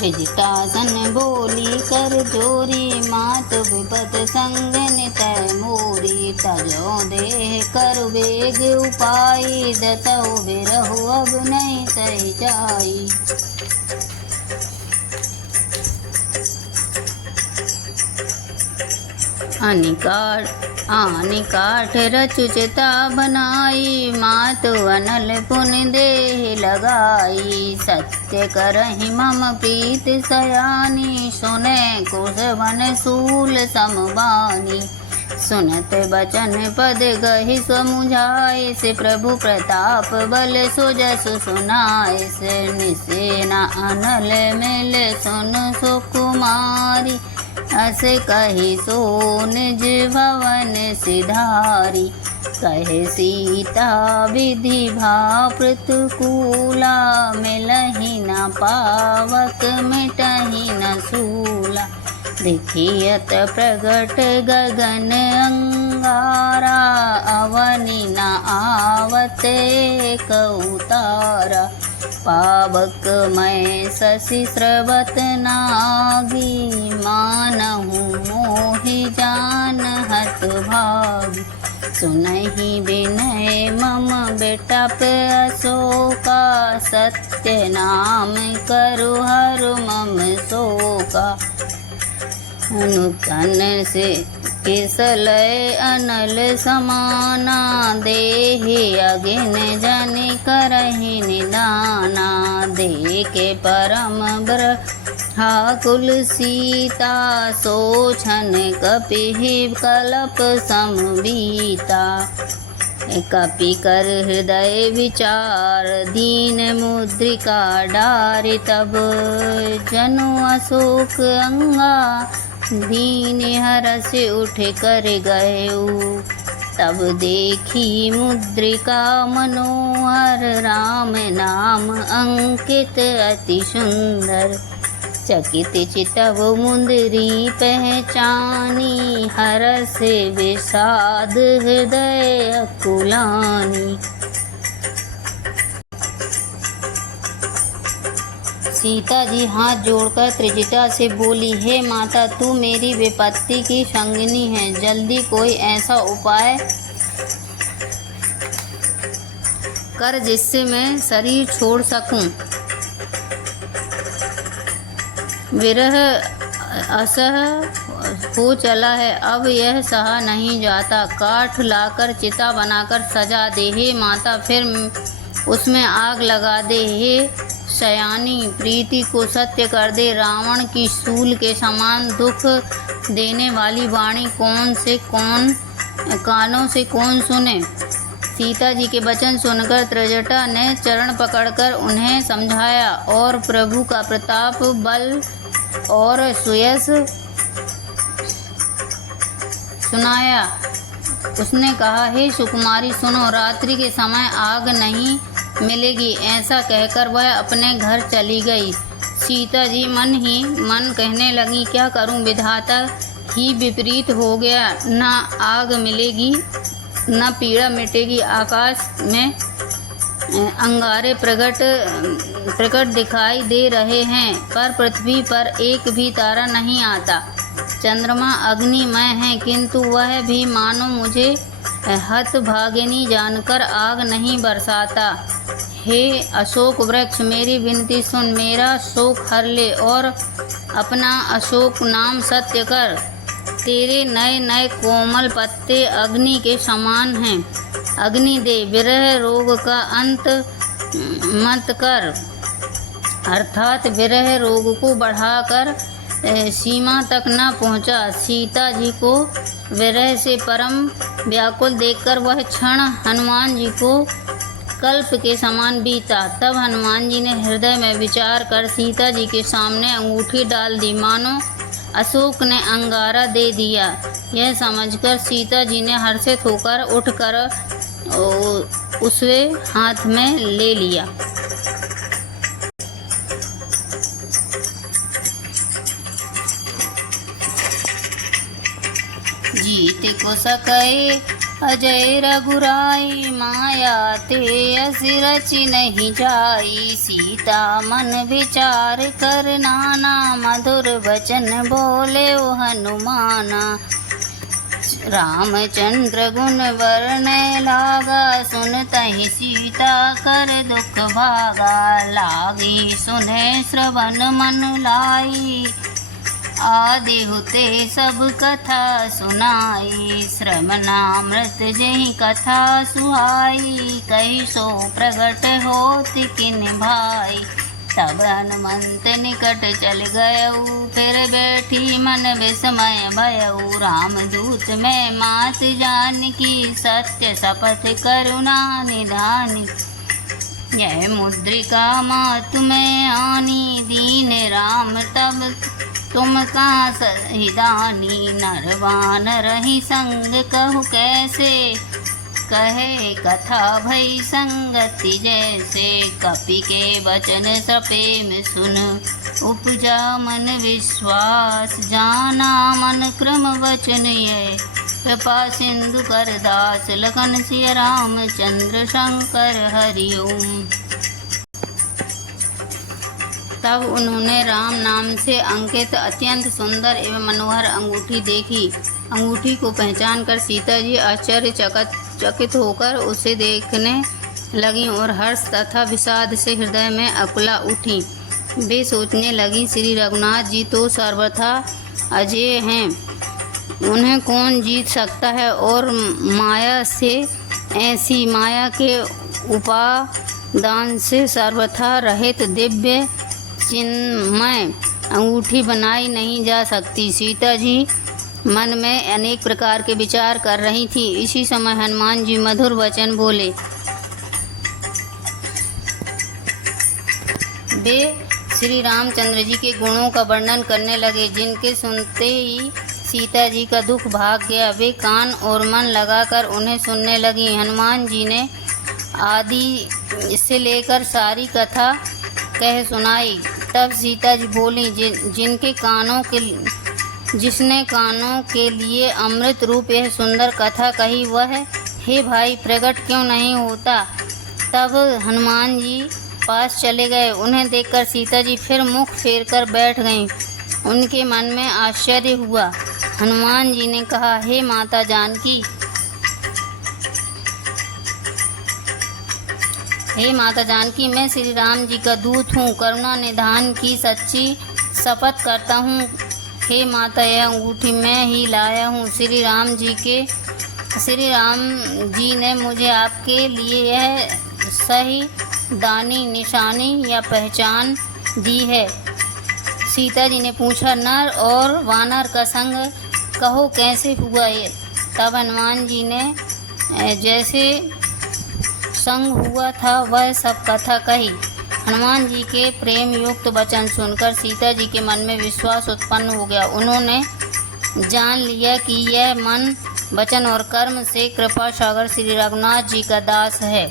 त्रिजटासन बोली कर जोरी, मात विपद संग नितय मोरी। तजो देह कर वेग उपाई, दसो बिरहु अब नहीं सही जाई। आनि काठ रचु चिता बनाई, मातु अनल पुन देह लगाई। सत्य करहि मम प्रीत सयानी, सुने कुशवन सूल समबानी। सुनत बचन पद गहि समुझाए, से प्रभु प्रताप बल सुजसु सुनाए। से निसेना अनल मिल सुन सुकुमारी, अस कहि सो निज भवन सिधारी। कहे सीता विधि भा प्रतिकूला, मिलहि न पावक मिटहि न सूला। देखियत प्रगट गगन अंगारा, अवनि न आवत कउतारा। पावक मैं शशि स्रवत नागी, मानहु मोहि जानहत भागी। सुनहि विनय मम बिटप अशोका, सत्य नाम करु हरु मम शोका। अनुतन से किसलय अनल समाना, देहि अगिन जन करहि निदाना। देखे परम व्याकुल सीता, सोछन कपिहि कलप समबीता। कपि कर हृदय विचार, दीन मुद्रिका डारि। तब जनु अशोक अंगा, दीन हरष उठ कर गयउ। तब देखी मुद्रिका मनोहर, राम नाम अंकित अति सुंदर। चकित चितव मुंदरी पहचानी, हरष विषाद हृदय अकुलानी। सीता जी हाथ जोड़कर त्रिजटा से बोली, हे माता, तू मेरी विपत्ति की संगिनी है। जल्दी कोई ऐसा उपाय कर जिससे मैं शरीर छोड़ सकूं। विरह असह हो चला है, अब यह सहा नहीं जाता। काठ लाकर चिता बनाकर सजा दे हे माता, फिर उसमें आग लगा दे। हे शयानी, प्रीति को सत्य कर दे। रावण की शूल के समान दुख देने वाली वाणी कानों से कौन सुने। सीता जी के वचन सुनकर त्रिजटा ने चरण पकड़कर उन्हें समझाया और प्रभु का प्रताप, बल और सुयश सुनाया। उसने कहा, हे सुकुमारी सुनो, रात्रि के समय आग नहीं मिलेगी। ऐसा कहकर वह अपने घर चली गई। सीता जी मन ही मन कहने लगी, क्या करूं, विधाता ही विपरीत हो गया। न आग मिलेगी न पीड़ा मिटेगी। आकाश में अंगारे प्रकट दिखाई दे रहे हैं, पर पृथ्वी पर एक भी तारा नहीं आता। चंद्रमा अग्निमय है, किंतु वह भी मानो मुझे हतभागिनी जानकर आग नहीं बरसाता। हे अशोक वृक्ष, मेरी विनती सुन, मेरा शोक हर ले और अपना अशोक नाम सत्य कर। तेरे नए नए कोमल पत्ते अग्नि के समान हैं। अग्नि दे, विरह रोग का अंत मत कर, अर्थात विरह रोग को बढ़ाकर सीमा तक न पहुंचा। सीता जी को विरह से परम व्याकुल देखकर वह क्षण हनुमान जी को कल्प के समान बीता। तब हनुमान जी ने हृदय में विचार कर सीता जी के सामने अंगूठी डाल दी, मानो अशोक ने अंगारा दे दिया। यह समझकर सीता जी ने हर्षित होकर उठकर उसे हाथ में ले लिया। जीत को सके अजय रघुराई माया ते असी रचि नहीं जाई। सीता मन विचार कर नाना मधुर वचन बोले हनुमाना। रामचंद्र गुण वर्ण लागा सुनतहि सीता कर दुख भागा। लागी सुने श्रवण मन लाई आदि हुते सब कथा सुनाई। श्रवणामृत जहि कथा सुहाई कही सो प्रगट होति किन भाई। तब हनुमंत निकट चल गयऊ फिर बैठी मन विस्मय भयऊ। रामदूत में मात जानकी सत्य शपथ करुणा निधान। यह मुद्रिका मात में आनी दीन राम तब तुम कहाँ सहिदानी। नरवान रही संग कहु कैसे कहे कथा भई संगति जैसे। कपि के वचन सपेम सुन उपजा मन विश्वास। जाना मन क्रम वचन ये कृपा सिंधु कर दास। लखन सिय रामचंद्र शंकर हरिओम। तब उन्होंने राम नाम से अंकित अत्यंत सुंदर एवं मनोहर अंगूठी देखी। अंगूठी को पहचान कर सीता जी आश्चर्यचकित होकर उसे देखने लगीं और हर्ष तथा विषाद से हृदय में अकुला उठी। वे सोचने लगी श्री रघुनाथ जी तो सर्वथा अजेय हैं, उन्हें कौन जीत सकता है। और माया से ऐसी माया के उपादान से सर्वथा रहित दिव्य चिन्मय अंगूठी बनाई नहीं जा सकती। सीता जी मन में अनेक प्रकार के विचार कर रही थी। इसी समय हनुमान जी मधुर वचन बोले। वे श्री रामचंद्र जी के गुणों का वर्णन करने लगे जिनके सुनते ही सीता जी का दुख भाग गया। वे कान और मन लगाकर उन्हें सुनने लगी। हनुमान जी ने आदि से लेकर सारी कथा कह सुनाई। तब सीता जी बोली, जिसने कानों के लिए अमृत रूप यह सुंदर कथा कही वह हे भाई प्रकट क्यों नहीं होता। तब हनुमान जी पास चले गए। उन्हें देखकर सीता जी फिर मुख फेर कर बैठ गईं। उनके मन में आश्चर्य हुआ। हनुमान जी ने कहा, हे माता जानकी, हे माता जानकी, मैं श्री राम जी का दूत हूँ। करुणा निधान की सच्ची शपथ करता हूँ। हे माता, यह अंगूठी मैं ही लाया हूँ। श्री राम जी ने मुझे आपके लिए यह सही दानी निशानी या पहचान दी है। सीता जी ने पूछा, नर और वानर का संग कहो कैसे हुआ ये। तब हनुमान जी ने जैसे संग हुआ था वह सब कथा कही। हनुमान जी के प्रेम युक्त वचन सुनकर सीता जी के मन में विश्वास उत्पन्न हो गया। उन्होंने जान लिया कि यह मन, वचन और कर्म से कृपा सागर श्री रघुनाथ जी का दास है।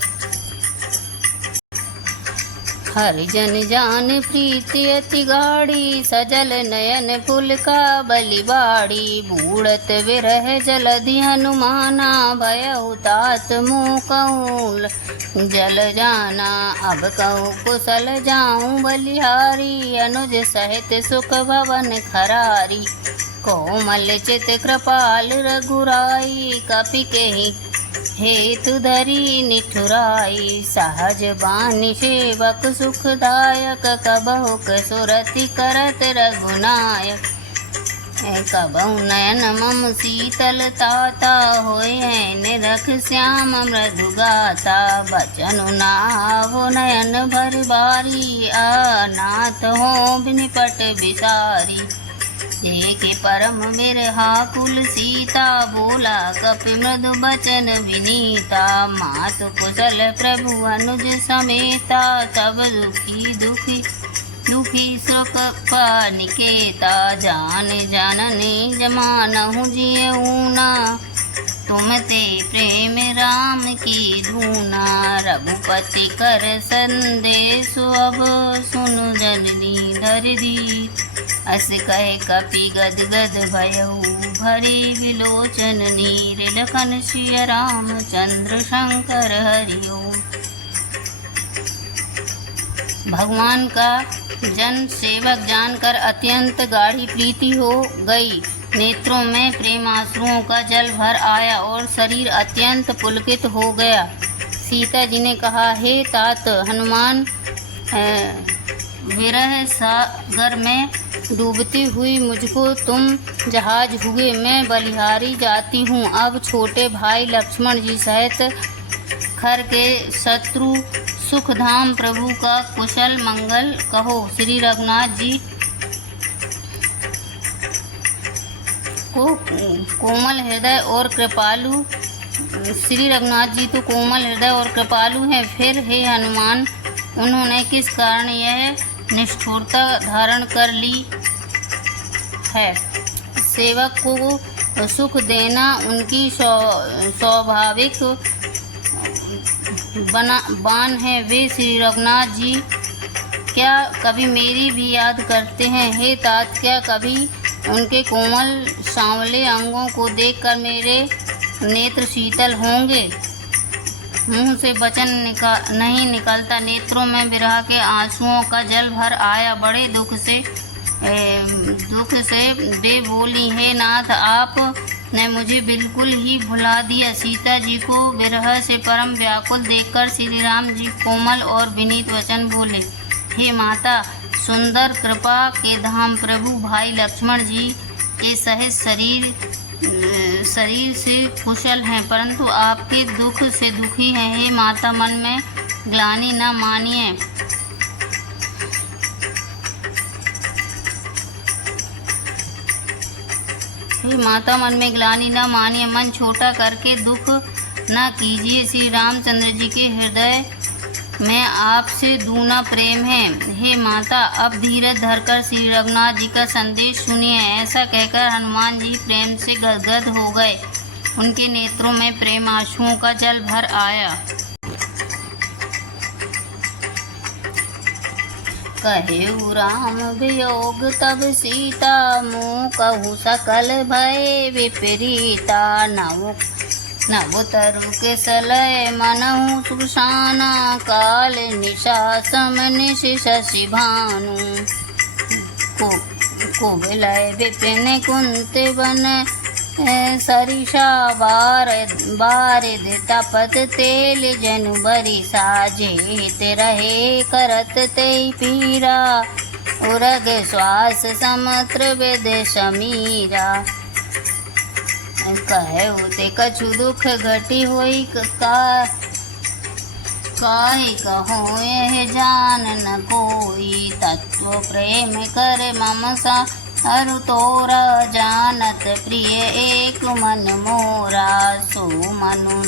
हरिजन जान प्रीति अति गाढ़ी, सजल नयन फुल का बलिबाड़ी। बूढ़त विरह जलधि हनुमाना, भयउ तात मुँह कहूँ जल जाना। अब कहूँ कुशल जाऊँ बलिहारी, अनुज सहित सुख भवन खरारी। कोमल चित कृपाल रघुराई, कपि केहि हेतु धरी निठुराई। सहज बानी सेवक सुखदायक, कबहु सुरति करत रघुनायक। कबहु नयन मम शीतल ताता, होय है निरख श्याम मृदु गाता। बचनु नाव नयन भर बारी, अनाथ हो निपट बिसारी। एक परम बिरहा कुल सीता, बोला कपि मृदु बचन विनीता। मातु कुशल प्रभु अनुज समेता, तब दुखी सुख निकेता। जाननी जमानहु जियऊना, तुम ते प्रेम राम की धूना। रघुपति कर संदेश अब सुनु जननी धरि दी। अस कहे कपि गद गद भयऊ। भरे विलोचन नीर लखन सिय रामचंद्र शंकर हरिओम। भगवान का जन सेवक जानकर अत्यंत गाढ़ी प्रीति हो गई। नेत्रों में प्रेमाश्रुओं का जल भर आया और शरीर अत्यंत पुलकित हो गया। सीता जी ने कहा, हे तात हनुमान, विरह सागर में डूबती हुई मुझको तुम जहाज हुए, मैं बलिहारी जाती हूँ। अब छोटे भाई लक्ष्मण जी सहित खर के शत्रु सुखधाम प्रभु का कुशल मंगल कहो। श्री रघुनाथ जी को कोमल हृदय और कृपालु, श्री रघुनाथ जी तो कोमल हृदय और कृपालु हैं। फिर हे हनुमान, उन्होंने किस कारण यह निष्ठुरता धारण कर ली है? सेवक को सुख देना उनकी स्वाभाविक बान है। वे श्री रघुनाथ जी क्या कभी मेरी भी याद करते हैं? हे तात, क्या कभी उनके कोमल सांवले अंगों को देखकर मेरे नेत्र शीतल होंगे? मुंह से वचन नहीं निकलता, नेत्रों में विरह के आंसुओं का जल भर आया। बड़े दुख से वे बोली, हे नाथ, आप ने मुझे बिल्कुल ही भुला दिया। सीता जी को विरह से परम व्याकुल देखकर श्री राम जी कोमल और विनीत वचन बोले, हे माता, सुंदर कृपा के धाम प्रभु भाई लक्ष्मण जी के सहित शरीर से कुशल हैं, परंतु आपके दुख से दुखी हैं। हे माता, मन में ग्लानि न मानिए। हे माता, मन में ग्लानि न मानिए, मन छोटा करके दुख न कीजिए। श्री रामचंद्र जी के हृदय में आपसे दूना प्रेम है। हे माता, अब धीरज धरकर श्री रघुनाथ जी का संदेश सुनिए। ऐसा कहकर हनुमान जी प्रेम से गदगद हो गए। उनके नेत्रों में प्रेम आंसुओं का जल भर आया। कहेउ राम वियोग तब सीता, मुँह कहु सकल भय विपरीता। नव तरु के सलय मनहु सुशाना, काल निशा सम निश शशि भानु। को विलय विपिन कुंत बन, सरिषा बारिद तपत तेल जनु बरी साजे। ते रहे करत ते पीरा, उरग श्वास समत्र वेद समीरा। कहु ते कछु दुख घटी होई, काहे कहो यह जान न कोई। तत्व प्रेम कर मम सा अरु तोरा, जानत प्रिय एक मन मोरा। सो मनु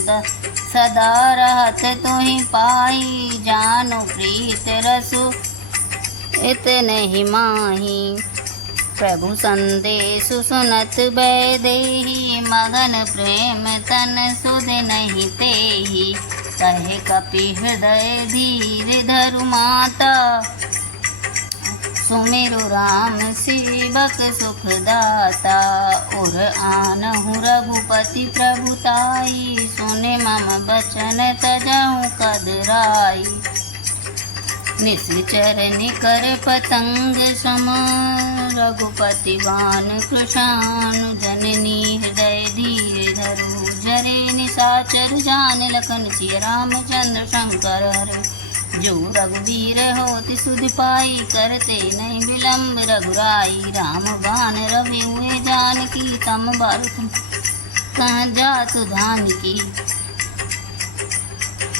सदा रहत तुहि पाई, जानु प्रीत रसु इतने ही माही। प्रभु संदेश सुनत वैदेही, मगन प्रेम तन सुध नहीं तेहि। कहे कपि हृदय धीर धरु माता, सुमिरु राम सेवक सुखदाता। उर आनहु रघुपति प्रभुताई, सुने मम बचन तजहु कदराई। निश्चर निकर पतंग सम, रघुपति बान कृशानु। जननी हृदय धीर धरु, जरे निशाचर जान। लखन सिय रामचंद्र शंकर हरे, जो रघुवीर होति सुधि पाई। करते नहीं विलम्ब रघुराई, राम बाण रवि हुए जानकी। तम बारुत कह जातु धान की।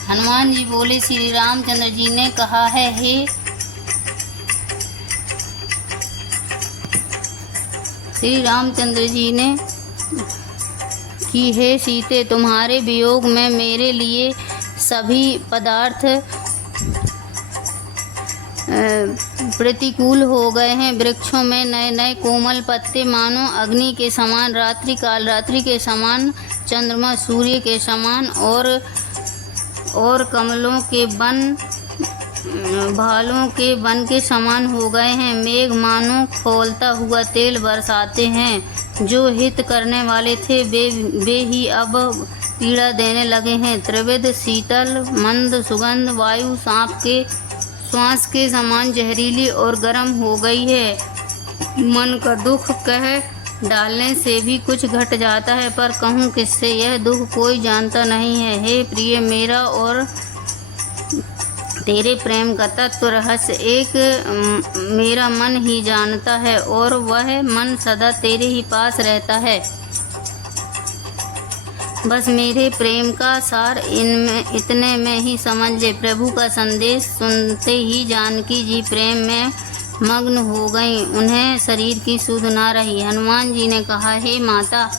हनुमान जी बोले, श्री रामचंद्र जी ने कहा है, श्री रामचंद्र जी ने कि हे सीते, तुम्हारे वियोग में मेरे लिए सभी पदार्थ प्रतिकूल हो गए हैं। वृक्षों में नए नए कोमल पत्ते मानो अग्नि के समान, रात्रि काल रात्रि के समान, चंद्रमा सूर्य के समान, और कमलों के वन भालों के वन के समान हो गए हैं। मेघ मानो खौलता हुआ तेल बरसाते हैं। जो हित करने वाले थे वे ही अब पीड़ा देने लगे हैं। त्रिविध शीतल मंद सुगंध वायु सांप के श्वास के समान जहरीली और गर्म हो गई है। मन का दुख कह डालने से भी कुछ घट जाता है, पर कहूँ किससे, यह दुख कोई जानता नहीं है। हे प्रिय, मेरा और तेरे प्रेम का तत्व रहस्य एक मेरा मन ही जानता है, और वह मन सदा तेरे ही पास रहता है। बस मेरे प्रेम का सार इतने में ही समझ ले। प्रभु का संदेश सुनते ही जानकी जी प्रेम में मग्न हो गईं। उन्हें शरीर की सुध ना रही। हनुमान जी ने कहा, हे माता,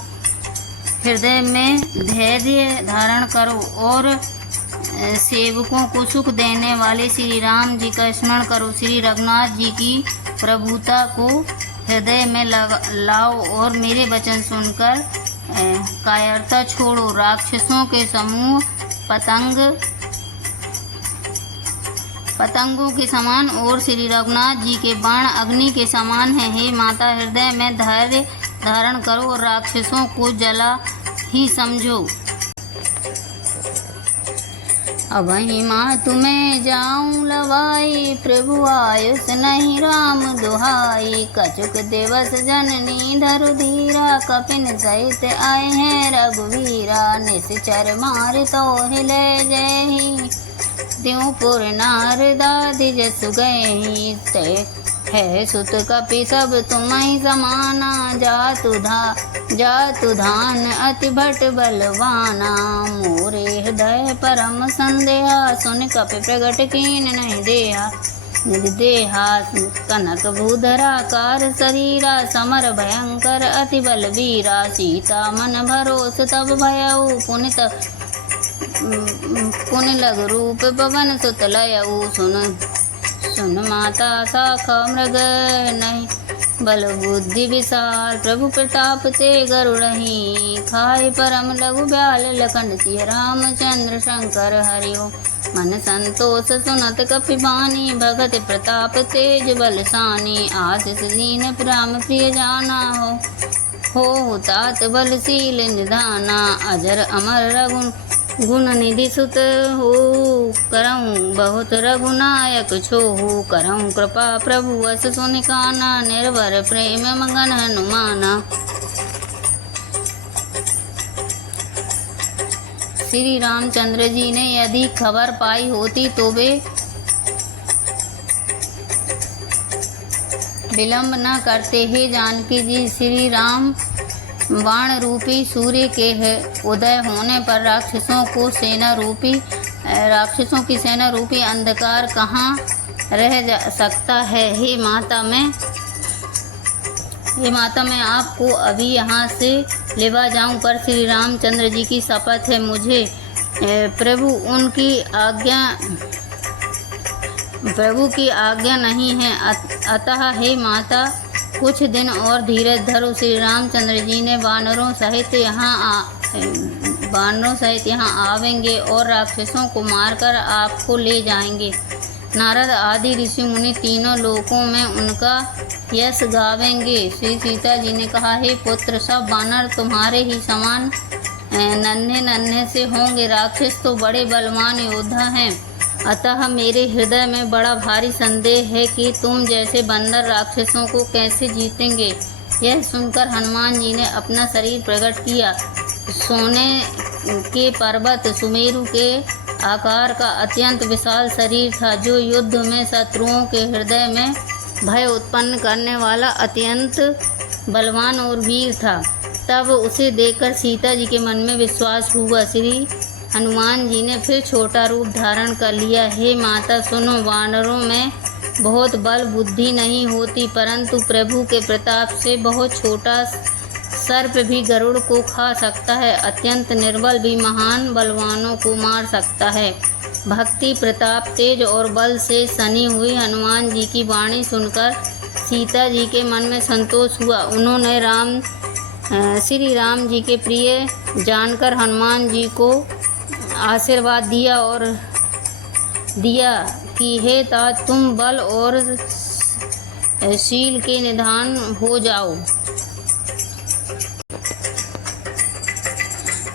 हृदय में धैर्य धारण करो और सेवकों को सुख देने वाले श्री राम जी का स्मरण करो। श्री रघुनाथ जी की प्रभुता को हृदय में लाओ और मेरे वचन सुनकर कायरता छोड़ो। राक्षसों के समूह पतंगों के समान और श्री रघुनाथ जी के बाण अग्नि के समान हैं। हे माता, हृदय में धैर्य धारण करो और राक्षसों को जला ही समझो। अबहि माँ तुम्हें जाऊं लवाई, प्रभु आयुष नहीं राम दुहाई। कछुक दिवस जननी धरु धीरा, कपिन सहित आए हैं रघुवीरा। निश्चर मार तो हिले जयहि, त्योपुर नारदादि जसु गयहि। है सुत कपि सब तुम्हि समाना, जातु धान अति भट बलवाना। मोरे हृदय परम संदेहा, सुन कपि प्रगट कीन नहीं देहा। निधि देहा कनक भूधरा कार शरीरा, समर भयंकर अति बलवीरा। सीता मन भरोस तब भयउ, पुन लग रूप पवन सुत लयउ। सुन माता शाखा मृग नहीं, बल बुद्धि विशाल। प्रभु प्रताप ते गरुड़हि, खाए परम लघु ब्याल। लखन सिय रामचंद्र शंकर हरिओ, मन संतोष सुनत कपि बानी। भगत प्रताप तेज बलसानी, आशीष दीन राम प्रिय जाना। हो तात बलशील निधाना, अजर अमर रघु गुण निधि सुत हो। करऊँ बहुत रघुनायक छोहु, करऊँ कृपा प्रभु अस सुनिकाना। निर्भर प्रेम मगन हनुमाना। श्री रामचंद्र जी ने यदि खबर पाई होती तो वे विलंब न करते। हे जानकी जी, श्री राम बाण रूपी सूर्य के उदय होने पर राक्षसों की सेना रूपी अंधकार कहाँ रह जा सकता है। हे माता, मैं आपको अभी यहाँ से लेवा जाऊँ, पर श्री रामचंद्र जी की शपथ है, मुझे प्रभु की आज्ञा नहीं है। अतः हे माता, कुछ दिन और धीरज धरो। श्री रामचंद्र जी ने वानरों सहित यहाँ आवेंगे और राक्षसों को मारकर आपको ले जाएंगे। नारद आदि ऋषि मुनि तीनों लोकों में उनका यश गावेंगे। श्री सीता जी ने कहा, हे पुत्र, सब वानर तुम्हारे ही समान नन्हे से होंगे। राक्षस तो बड़े बलवान योद्धा हैं, अतः मेरे हृदय में बड़ा भारी संदेह है कि तुम जैसे बंदर राक्षसों को कैसे जीतेंगे। यह सुनकर हनुमान जी ने अपना शरीर प्रकट किया। सोने के पर्वत सुमेरु के आकार का अत्यंत विशाल शरीर था, जो युद्ध में शत्रुओं के हृदय में भय उत्पन्न करने वाला अत्यंत बलवान और वीर था। तब उसे देखकर सीता जी के मन में विश्वास हुआ। श्री हनुमान जी ने फिर छोटा रूप धारण कर लिया। हे माता सुनो, वानरों में बहुत बल बुद्धि नहीं होती, परंतु प्रभु के प्रताप से बहुत छोटा सर्प भी गरुड़ को खा सकता है। अत्यंत निर्बल भी महान बलवानों को मार सकता है। भक्ति, प्रताप, तेज और बल से सनी हुई हनुमान जी की वाणी सुनकर सीता जी के मन में संतोष हुआ। उन्होंने श्री राम जी के प्रिय जानकर हनुमान जी को आशीर्वाद दिया कि हे तात, तुम बल और शील के निधान हो जाओ।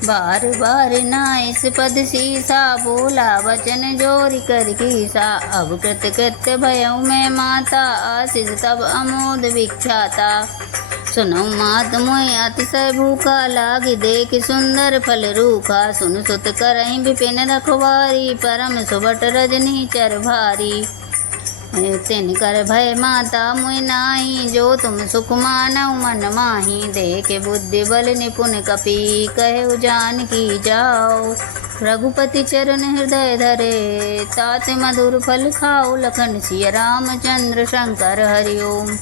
बार बार नाइस पद सीसा, बोला वचन जोरी कर कीसा। अब कृत कृत्य भयउ में माता, आशीष तब अमोद विख्याता। सुनौ मात मोहि अतिशय भूखा, लागी देख सुंदर फल रूखा। सुन सुत करहि विपिन रखवारी, परम सुबट रजनी चर भारी। तिन कर भय माता मुई नाही, जो तुम सुख मानऊ मन माही। देख बुद्धि बल निपुण कपि, कहु जानकी जाओ। रघुपति चरण हृदय धरे, तात मधुर फल खाओ। लखन सिय रामचंद्र शंकर हरि ओम।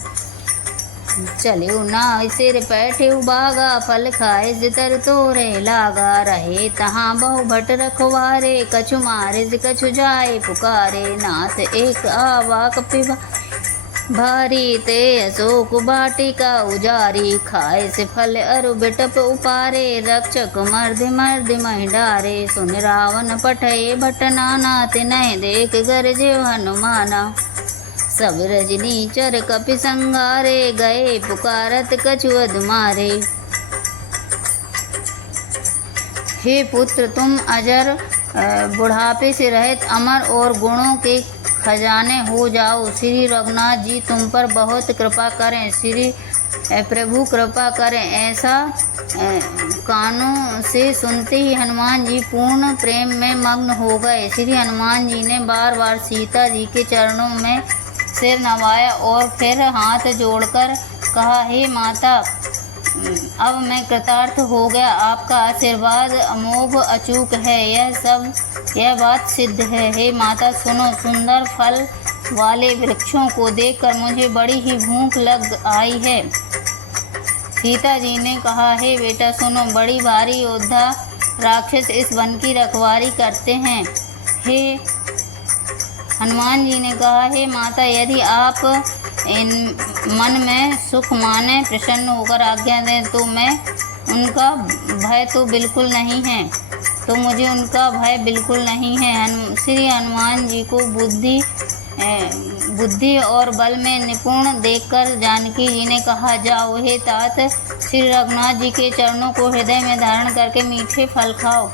चलियो नाय सिर पैठे बागा, फल खाए जितर तोरे लागा। रहे तहाँ बहु भट रखवारे, कछु मारे कछु जाए पुकारे। नाथ एक आवा कपि भारी, ते अशोक वाटिका उजारी। खाए से फल अरु बिटप उपारे, रक्षक मर्दि मर्दि महि डारे। सुन रावण पठय भट नाना, तिनहि देख गरजे हनुमाना। सब रजनी चर कपि संगारे, गए पुकारत कछु अधमारे। हे पुत्र तुम अजर बुढ़ापे से रहित अमर और गुणों के खजाने हो जाओ। श्री रघुनाथ जी तुम पर बहुत कृपा करें। श्री प्रभु कृपा करें। ऐसा कानों से सुनते ही हनुमान जी पूर्ण प्रेम में मग्न हो गए। श्री हनुमान जी ने बार बार सीता जी के चरणों में सिर नवाया और फिर हाथ जोड़कर कहा, हे माता अब मैं कृतार्थ हो गया। आपका आशीर्वाद अमोघ अचूक है, यह बात सिद्ध है। हे माता सुनो, सुंदर फल वाले वृक्षों को देखकर मुझे बड़ी ही भूख लग आई है। सीता जी ने कहा, हे बेटा सुनो, बड़ी भारी योद्धा राक्षस इस वन की रखवारी करते हैं। हे हनुमान जी ने कहा, हे माता यदि आप इन मन में सुख माने प्रसन्न होकर आज्ञा दें तो मैं उनका भय तो बिल्कुल नहीं है, तो मुझे उनका भय बिल्कुल नहीं है। श्री हनुमान जी को बुद्धि और बल में निपुण देखकर जानकी जी ने कहा, जाओ हे तात, श्री रघुनाथ जी के चरणों को हृदय में धारण करके मीठे फल खाओ।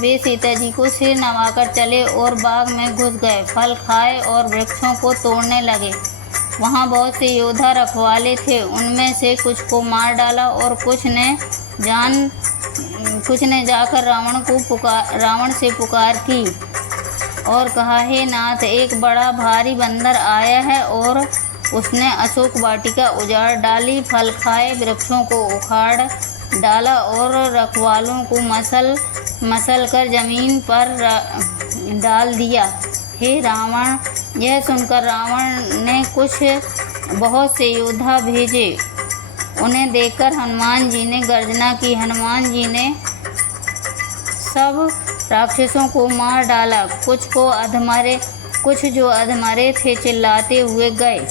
वे सीता जी को सिर नवाकर चले और बाग में घुस गए। फल खाए और वृक्षों को तोड़ने लगे। वहाँ बहुत से योद्धा रखवाले थे, उनमें से कुछ को मार डाला और कुछ ने जाकर रावण से पुकार की और कहा, हे नाथ एक बड़ा भारी बंदर आया है और उसने अशोक वाटिका उजाड़ डाली, फल खाए वृक्षों को उखाड़ डाला और रखवालों को मसल कर जमीन पर डाल दिया। हे रावण, यह सुनकर रावण ने बहुत से योद्धा भेजे। उन्हें देखकर हनुमान जी ने गर्जना की। हनुमान जी ने सब राक्षसों को मार डाला। कुछ जो अधमरे थे चिल्लाते हुए गए।